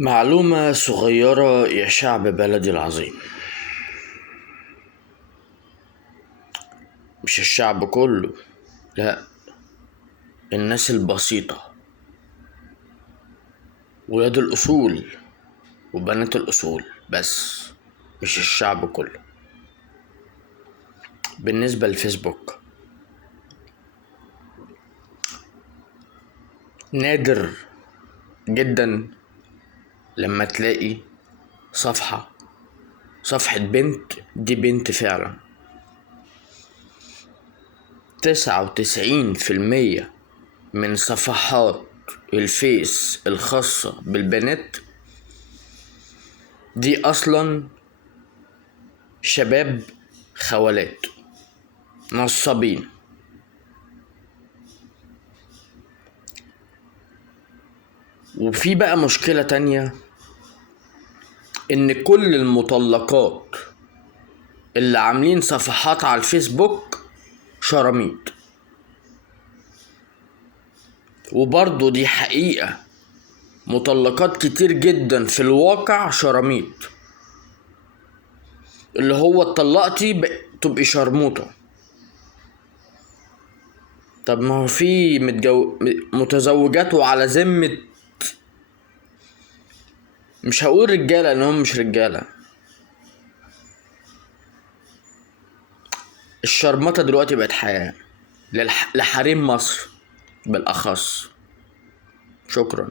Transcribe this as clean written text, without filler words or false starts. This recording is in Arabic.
معلومة صغيرة يا شعب بلدي العظيم. مش الشعب كله، لا، الناس البسيطة، ولاد الأصول وبنات الأصول بس، مش الشعب كله. بالنسبة للفيسبوك، نادر جدا لما تلاقي صفحة بنت، دي بنت فعلا. 99% من صفحات الفيس الخاصة بالبنات دي أصلا شباب خوالات نصابين. وفي بقى مشكلة تانية، ان كل المطلقات اللي عاملين صفحات على الفيسبوك شراميط. وبرضو دي حقيقة، مطلقات كتير جدا في الواقع شراميط، اللي هو اتطلقتي تبقي شرموطة. طب ما هو في متزوجات وعلى ذمة، مش هقول رجالة انهم مش رجالة. الشرمطة دلوقتي بقت حياة لحريم مصر بالاخص. شكرا.